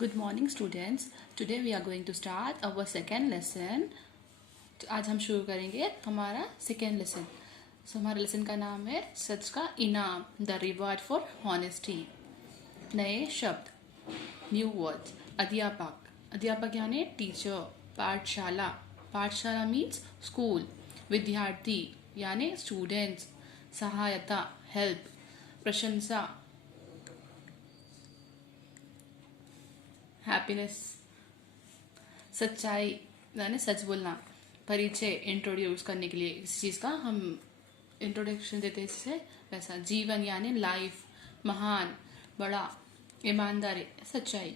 Good morning students. Today we are going to start our second lesson. तो आज हम शुरू करेंगे हमारा सेकेंड लेसन. हमारे लेसन का नाम है सच का इनाम, द रिवॉर्ड फॉर हॉनेस्टी. नए शब्द, न्यू वर्ड्स. अध्यापक. अध्यापक यानी टीचर. पाठशाला. पाठशाला मीन्स स्कूल. विद्यार्थी यानी स्टूडेंट्स. सहायता, हेल्प. प्रशंसा, हैप्पीनेस. सच्चाई यानी सच बोलना. परिचय, इंट्रोड्यूस करने के लिए इस चीज़ का हम इंट्रोडक्शन देते हैं इससे वैसा. जीवन यानी लाइफ. महान, बड़ा. ईमानदारी, सच्चाई.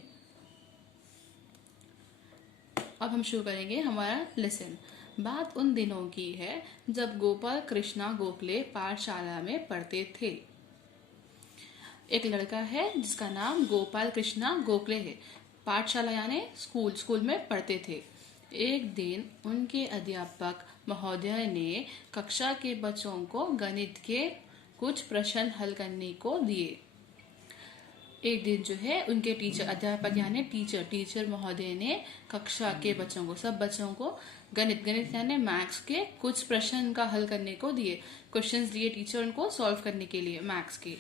अब हम शुरू करेंगे हमारा लेसन. बात उन दिनों की है जब गोपाल कृष्णा गोखले पाठशाला में पढ़ते थे. एक लड़का है जिसका नाम गोपाल कृष्णा गोखले है. पाठशाला यानी स्कूल. स्कूल में पढ़ते थे. एक दिन उनके अध्यापक महोदय ने कक्षा के बच्चों को गणित के कुछ प्रश्न हल करने को दिए. एक दिन जो है उनके टीचर, अध्यापक यानी टीचर महोदय ने कक्षा के बच्चों को, सब बच्चों को गणित यानी मैथ्स के कुछ प्रश्न का हल करने को दिए. क्वेश्चंस दिए टीचर उनको सॉल्व करने के लिए मैथ्स के.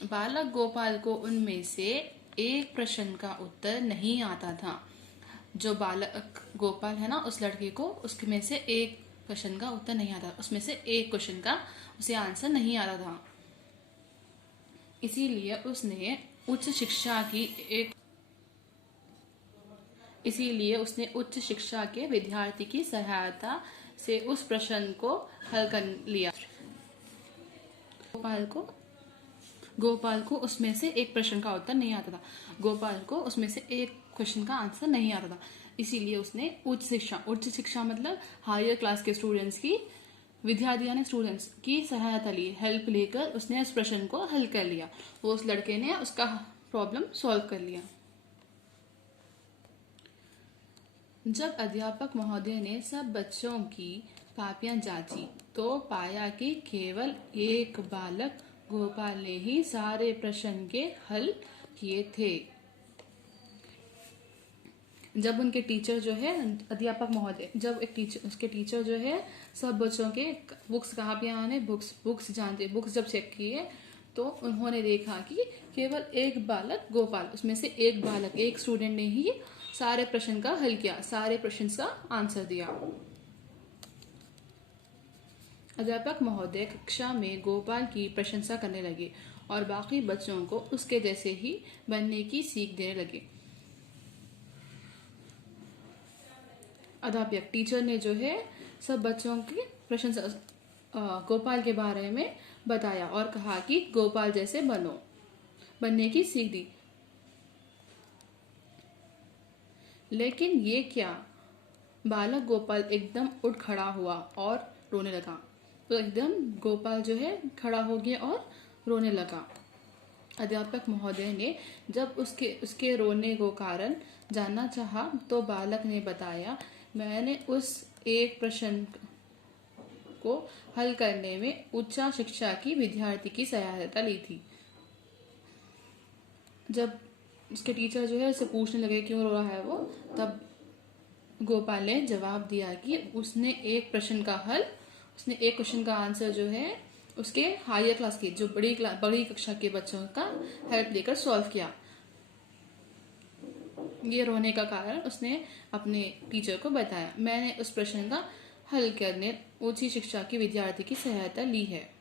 बालक गोपाल को उनमें से एक प्रश्न का उत्तर नहीं आता था. जो बालक गोपाल है ना, उस लड़के को उसके में से एक क्वेश्चन का उत्तर नहीं आता. उसमें से एक क्वेश्चन का उसे आंसर नहीं आता था. इसीलिए उसने उच्च शिक्षा के विद्यार्थी की सहायता से उस प्रश्न को हल कर लिया. गोपाल को उसमें से एक प्रश्न का उत्तर नहीं आता था. गोपाल को उसमें से एक क्वेश्चन का आंसर नहीं आता था. इसीलिए उसने उच्च शिक्षा मतलब हायर क्लास के स्टूडेंट्स की, विद्यार्थी यानी स्टूडेंट्स की सहायता ली, हेल्प लेकर उसने उस प्रश्न को हल कर लिया. वो उस लड़के ने उसका प्रॉब्लम सॉल्व कर लिया. जब अध्यापक महोदय ने सब बच्चों की कापियां जांची तो पाया कि केवल एक बालक गोपाल ने ही सारे प्रश्न के हल किए थे. जब उनके टीचर जो है, अध्यापक महोदय, जब उसके टीचर जो है सब बच्चों के बुक्स कहाँ पे आने बुक्स जब चेक किए तो उन्होंने देखा कि केवल एक बालक गोपाल, उसमें से एक बालक, एक स्टूडेंट ने ही सारे प्रश्न का हल किया, सारे प्रश्न का आंसर दिया. अध्यापक महोदय कक्षा में गोपाल की प्रशंसा करने लगे और बाकी बच्चों को उसके जैसे ही बनने की सीख देने लगे. अध्यापक टीचर ने जो है सब बच्चों की प्रशंसा गोपाल के बारे में बताया और कहा कि गोपाल जैसे बनने की सीख दी. लेकिन ये क्या, बालक गोपाल एकदम उठ खड़ा हुआ और रोने लगा. तो एकदम गोपाल जो है खड़ा हो गया और रोने लगा. अध्यापक महोदय ने जब उसके रोने को कारण जानना चाहा तो बालक ने बताया, मैंने उस एक प्रश्न को हल करने में उच्च शिक्षा की विद्यार्थी की सहायता ली थी. जब उसके टीचर जो है उसे पूछने लगे क्यों रो रहा है वो, तब गोपाल ने जवाब दिया कि उसने एक क्वेश्चन का आंसर जो है उसके हायर क्लास के, जो बड़ी कक्षा के बच्चों का हेल्प लेकर सॉल्व किया. ये रोने का कारण उसने अपने टीचर को बताया, मैंने उस प्रश्न का हल करने उच्च शिक्षा की विद्यार्थी की सहायता ली है.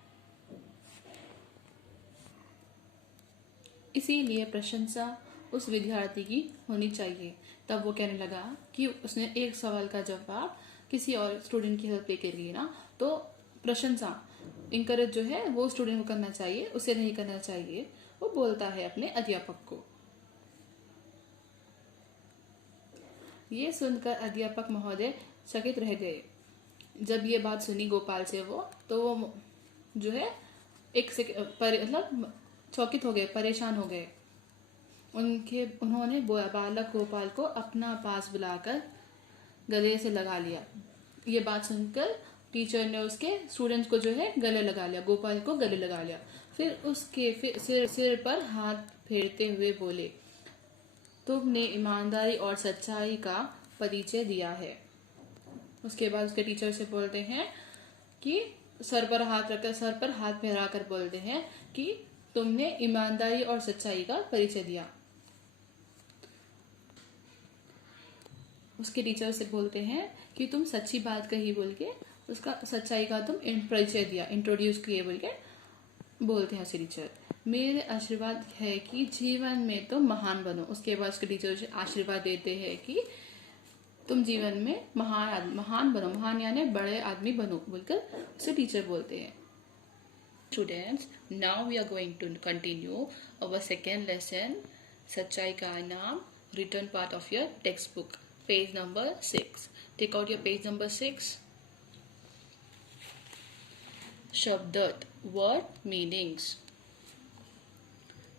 इसीलिए प्रशंसा उस विद्यार्थी की होनी चाहिए. तब वो कहने लगा कि उसने एक सवाल का जवाब किसी और स्टूडेंट की हेल्प लेके लिए ना, तो प्रशंसा, इंकरेज जो है वो स्टूडेंट को करना चाहिए, उसे नहीं करना चाहिए. वो बोलता है अपने अध्यापक को. ये सुनकर अध्यापक महोदय चकित रह गए. जब ये बात सुनी गोपाल से तो वो जो है मतलब चौकित हो गए, परेशान हो गए. उन्होंने बालक गोपाल को अपना पास बुलाकर गले से लगा लिया. ये बात सुनकर टीचर ने उसके स्टूडेंट्स को जो है गले लगा लिया, गोपाल को गले लगा लिया. फिर उसके सिर पर हाथ फेरते हुए बोले, तुमने ईमानदारी और सच्चाई का परिचय दिया है। उसके बाद उसके टीचर से बोलते हैं कि सर पर हाथ फेरा कर बोलते हैं कि तुमने ईमानदारी और सच्चाई का परिचय दिया। उसके टीचर से बोलते हैं कि तुम सच्ची बात कही बोल के उसका सच्चाई का तुम परिचय दिया, इंट्रोड्यूस किए बोल के बोलते हैं उसके टीचर। मेरे आशीर्वाद है कि जीवन में तुम महान बनो। उसके बाद उसके टीचर से आशीर्वाद देते हैं कि तुम जीवन में महान बनो, महान यानी बड़े आदमी बनो बोलकर उसे टीचर बोलते हैं। Students, now we are going to continue our second lesson, सच्चाई का नाम, return part of your textbook, page number 6. Take out your page number 6. शब्दत, वर्ड मीनिंग्स।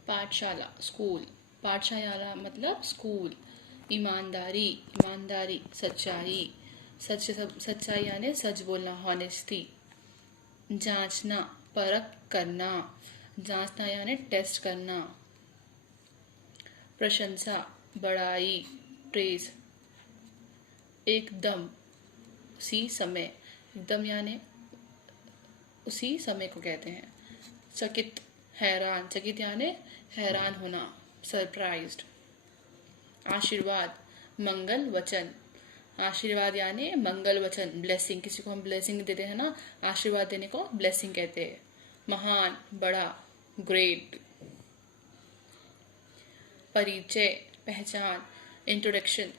पाठशाला, स्कूल, पाठशाला मतलब स्कूल। ईमानदारी, ईमानदारी, सच्चाई, सच्चाई यानी सच बोलना, हॉनेस्टी। जांचना, परख करना, जांचना यानी टेस्ट करना। प्रशंसा, बड़ाई, प्रेज। एकदम, उसी समय, एकदम यानी उसी समय को कहते हैं। चकित, हैरान, चकित यानी हैरान होना, सरप्राइज्ड। आशीर्वाद, मंगल वचन, आशीर्वाद यानी मंगल वचन, ब्लेसिंग, किसी को हम ब्लेसिंग देते हैं ना, आशीर्वाद देने को ब्लेसिंग कहते हैं। महान, बड़ा, ग्रेट। परिचय, पहचान, इंट्रोडक्शन।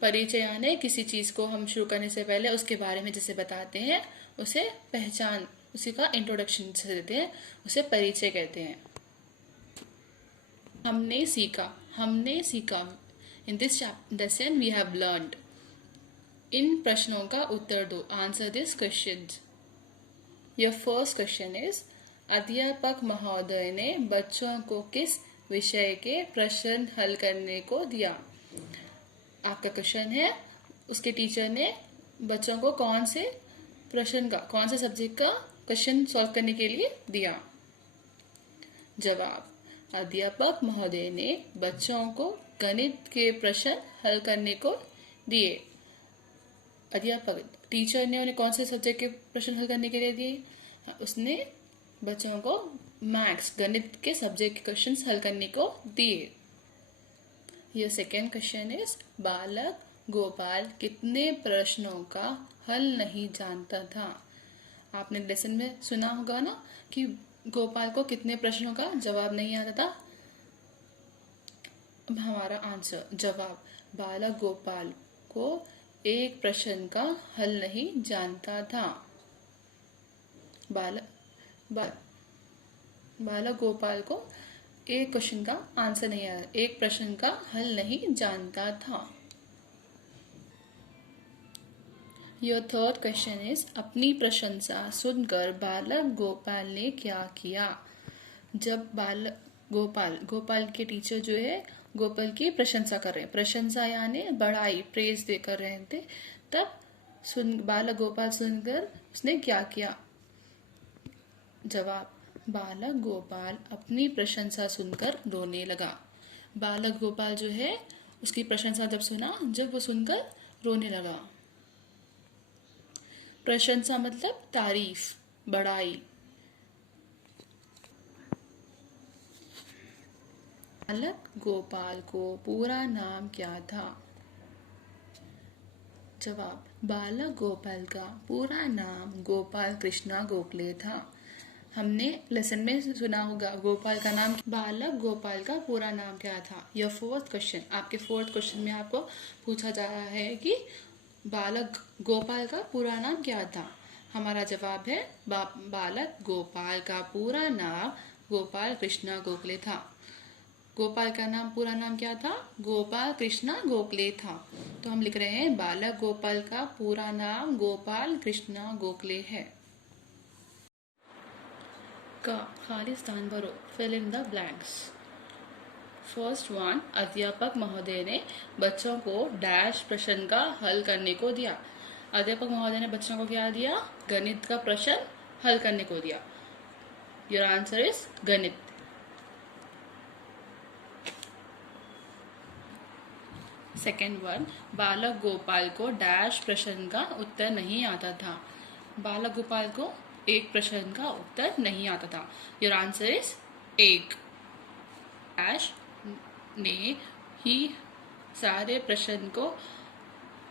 परिचय यानी किसी चीज को हम शुरू करने से पहले उसके बारे में जैसे बताते हैं उसे पहचान, उसी का इंट्रोडक्शन से देते हैं, उसे परिचय कहते हैं। हमने सीखा, हमने सीखा। In this lesson we have learned. इन प्रश्नों का उत्तर दो, answer this questions. Your first question is, अध्यापक महोदय ने बच्चों को किस विषय के प्रश्न हल करने को दिया। आपका क्वेश्चन है उसके टीचर ने बच्चों को कौन से प्रश्न का, कौन से सब्जेक्ट का क्वेश्चन सॉल्व करने के लिए दिया। जवाब, अध्यापक महोदय ने बच्चों को गणित के प्रश्न हल करने को दिए। अध्यापक, टीचर ने उन्हें कौन से सब्जेक्ट के प्रश्न हल करने के लिए दिए? उसने बच्चों को मैथ्स, गणित के सब्जेक्ट के क्वेश्चन हल करने को दिए। यह सेकेंड क्वेश्चन इज, बालक गोपाल कितने प्रश्नों का हल नहीं जानता था। आपने लेसन में सुना होगा ना कि गोपाल को कितने प्रश्नों का जवाब नहीं आता था। अब हमारा आंसर, जवाब, बालक गोपाल को एक प्रश्न का हल नहीं जानता था। बालक गोपाल को एक क्वेश्चन का आंसर नहीं आया, एक प्रश्न का हल नहीं जानता था। योर थर्ड क्वेश्चन इज, अपनी प्रशंसा सुनकर बालक गोपाल ने क्या किया। जब बालक गोपाल के टीचर जो है गोपाल की प्रशंसा कर रहे हैं, प्रशंसा यानी बड़ाई, प्रेज दे कर रहे थे, तब बालक गोपाल सुनकर उसने क्या किया। जवाब, बालक गोपाल अपनी प्रशंसा सुनकर रोने लगा। बालक गोपाल जो है उसकी प्रशंसा जब सुना, जब वो सुनकर रोने लगा। प्रशंसा मतलब तारीफ, बड़ाई। बालक गोपाल को पूरा नाम क्या था। जवाब, बालक गोपाल का पूरा नाम गोपाल कृष्णा गोखले था। हमने लेसन में सुना होगा गोपाल का नाम, बालक गोपाल का पूरा नाम क्या था। यह फोर्थ क्वेश्चन, आपके फोर्थ क्वेश्चन में आपको पूछा जा रहा है कि बालक गोपाल का पूरा नाम क्या था। हमारा जवाब है बालक गोपाल का पूरा नाम गोपाल कृष्णा गोखले था। गोपाल का नाम, पूरा नाम क्या था? गोपाल कृष्णा गोखले था। तो हम लिख रहे हैं बालक गोपाल का पूरा नाम गोपाल कृष्णा गोखले है। का खाली स्थान भरो, fill in the blanks. First one, अध्यापक महोदय ने बच्चों को डैश प्रश्न का हल करने को दिया। अध्यापक महोदय ने बच्चों को क्या दिया? गणित का प्रश्न हल करने को दिया। योर आंसर इज गणित। सेकेंड वन, बालक गोपाल को डैश प्रश्न का उत्तर नहीं आता था। बालक गोपाल को एक प्रश्न का उत्तर नहीं आता था। योर आंसर इज एक। डैश ने ही सारे प्रश्न को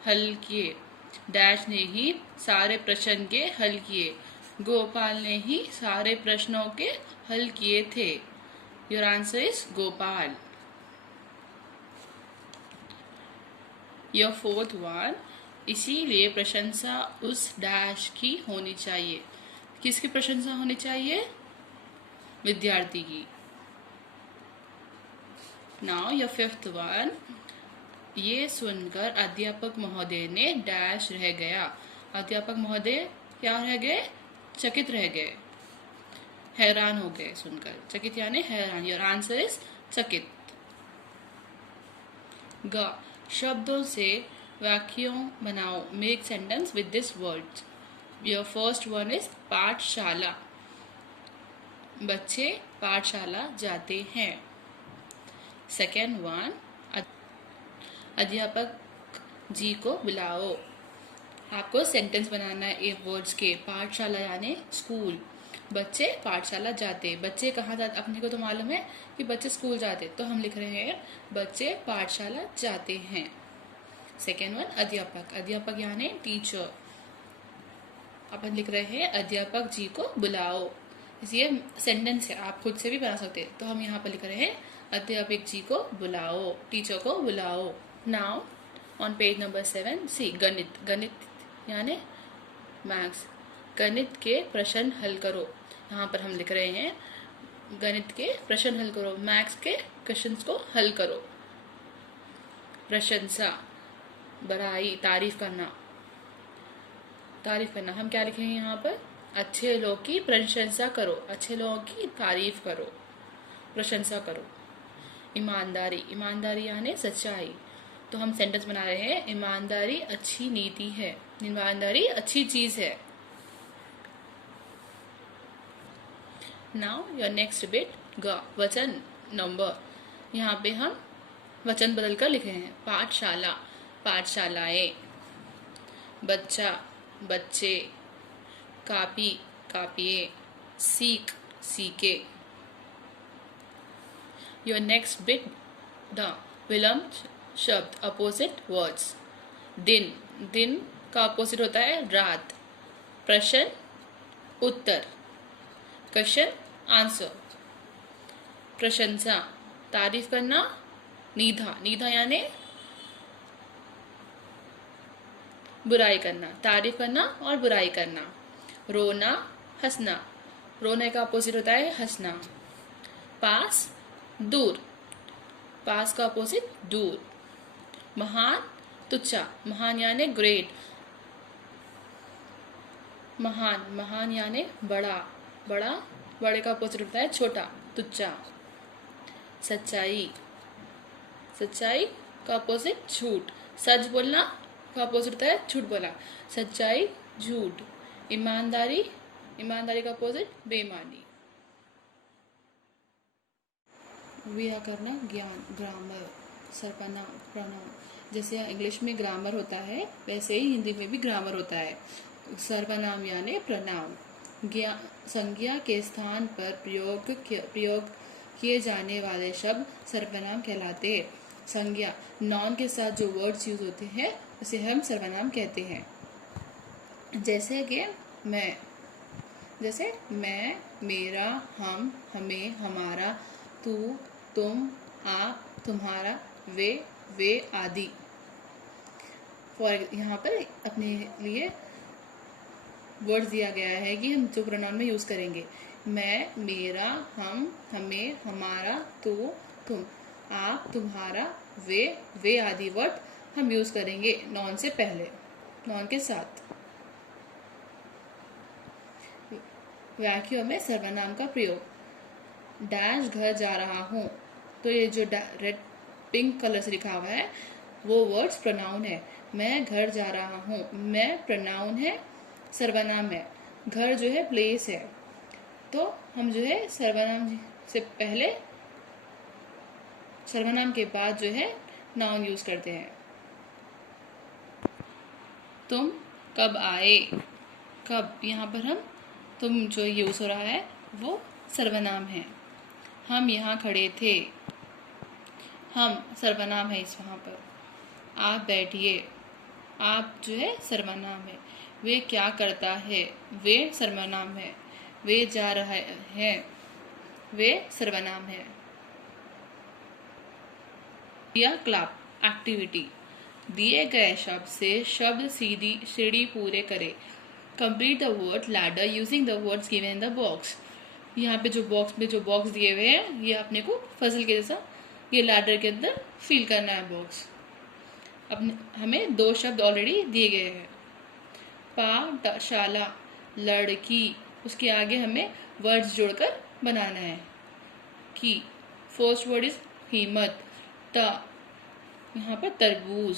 हल किए। डैश ने ही सारे प्रश्न के हल किए। गोपाल ने ही सारे प्रश्नों के हल किए थे। Your answer is Gopal. Your fourth one, इसीलिए प्रशंसा उस डैश की होनी चाहिए। किसकी प्रशंसा होनी चाहिए? विद्यार्थी की। नाउ योर फिफ्थ वन, ये सुनकर अध्यापक महोदय ने डैश रह गया। अध्यापक महोदय क्या रह गए? चकित रह गए, हैरान हो गए सुनकर। चकित यानी हैरान। योर आंसर इज चकित। ग, शब्दों से वाक्यों बनाओ। Make sentence with this words. Your first one is पाठशाला। बच्चे पाठशाला जाते हैं। सेकेंड वन, अध्यापक जी को बुलाओ। आपको सेंटेंस बनाना है ए वर्ड्स के। पाठशाला यानी स्कूल। बच्चे पाठशाला जाते। बच्चे कहाँ जाते? अपने को तो मालूम है कि बच्चे स्कूल जाते, तो हम लिख रहे हैं बच्चे पाठशाला जाते हैं। सेकेंड वन, अध्यापक। अध्यापक यानी टीचर। अपन लिख रहे हैं अध्यापक जी को बुलाओ। ये सेंटेंस है, आप खुद से भी बना सकते हैं। तो हम यहाँ पर लिख रहे हैं अध्यापक जी को बुलाओ, टीचर को बुलाओ। नाउ ऑन पेज नंबर 7, सी गणित। गणित यानी मैथ्स। गणित के प्रश्न हल करो। यहाँ पर हम लिख रहे हैं गणित के प्रश्न हल करो। मैथ्स के क्वेश्चंस को हल करो। प्रशंसा, बड़ाई, तारीफ करना। तारीफ करना हम क्या लिखेंगे यहाँ पर? अच्छे लोग की प्रशंसा करो, अच्छे लोगों की तारीफ करो, प्रशंसा करो। ईमानदारी। ईमानदारी यानी सच्चाई। तो हम सेंटेंस बना रहे हैं ईमानदारी अच्छी नीति है। ईमानदारी अच्छी चीज है। नाउ योर नेक्स्ट बिट, ग, वचन नंबर। यहाँ पे हम वचन बदल कर लिखे हैं। पाठशाला, पाठशालाएं। बच्चा, बच्चे। कापी, कापिये। सीख, सीखे। योर नेक्स्ट बिट, द, विलंब शब्द, अपोजिट वर्ड्स। दिन, दिन का अपोजिट होता है रात। प्रश्न, उत्तर। Question, answer. प्रशंसा, तारीफ करना। निंदा, निंदा यानी बुराई करना। तारीफ करना और बुराई करना। रोना, हंसना। रोने का अपोजिट होता है हंसना। पास, दूर। पास का अपोजिट दूर। महान, तुच्छा। महान यानी ग्रेट। महान, महान यानी बड़ा। बड़ा, बड़े का अपोजिट होता है छोटा, तुच्छा। सच्चाई, सच्चाई का अपोजिट झूठ। सच बोलना का अपोजिट होता है झूठ बोला। सच्चाई, झूठ। ईमानदारी, ईमानदारी का अपोजिट बेईमानी। व्याकरण ज्ञान, ग्रामर, सर्वनाम, प्रोनाउन। जैसे इंग्लिश में ग्रामर होता है वैसे ही हिंदी में भी ग्रामर होता है। सर्वनाम यानी प्रोनाउन। संज्ञा के स्थान पर प्रयोग किए जाने वाले शब्द सर्वनाम कहलाते हैं। संज्ञा, नॉन के साथ जो वर्ड्स यूज होते हैं उसे हम सर्वनाम कहते हैं। जैसे कि मैं, जैसे मैं, मेरा, हम, हमें, हमारा, तू, तुम, आप, तुम्हारा, वे आदि। फॉर यहाँ पर अपने लिए वर्ड्स दिया गया है कि हम जो प्रोनाउन में यूज करेंगे। मैं, मेरा, हम, हमें, हमारा, तू, तुम, आप, तुम्हारा, वे आदि वर्ड हम यूज करेंगे नॉन से पहले, नॉन के साथ। वाक्यों में सर्वनाम का प्रयोग। डैश घर जा रहा हूँ, तो ये जो रेड पिंक कलर से लिखा हुआ है वो वर्ड्स प्रोनाउन है। मैं घर जा रहा हूँ, मैं प्रोनाउन है, सर्वनाम है। घर जो है प्लेस है, तो हम जो है सर्वनाम से पहले, सर्वनाम के बाद जो है नाउन यूज करते हैं। तुम कब आए। कब, यहाँ पर हम तुम जो यूज हो रहा है वो सर्वनाम है। हम यहाँ खड़े थे। हम सर्वनाम है इस वहाँ पर। आप बैठिए। आप जो है सर्वनाम है। वे क्या करता है, वे सर्वनाम है। वे जा रहा है, वे सर्वनाम है। या क्लैप एक्टिविटी। दिए गए शब्द से शब्द सीढ़ी पूरे करें। Complete the word ladder using the words given in the box. यहाँ पे जो बॉक्स दिए हुए हैं ये अपने को फजल के जैसा ये लैडर के अंदर फिल करना है बॉक्स। अपने हमें 2 शब्द ऑलरेडी दिए गए हैं। पाठशाला, लड़की, उसके आगे हमें वर्ड्स जोड़कर बनाना है। की, फर्स्ट वर्ड इज हिम्मत। ता, यहाँ पर तरबूज।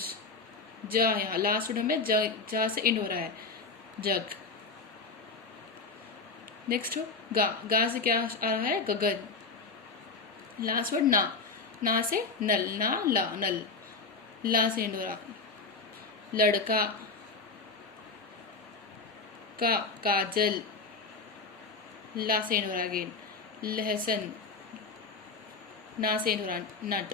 जा, यहाँ लास्ट वर्ड हमें जा से एंड हो रहा है, जग। नेक्स्ट गा से क्या आ रहा है, गगन। लास्ट वर्ड ना से नल, ना ला, नल। ला से एंड हो रहा। लड़का, काजल। ला से एंड हो रहा अगेन। लहसुन, ना से एंड हो रहा, नट।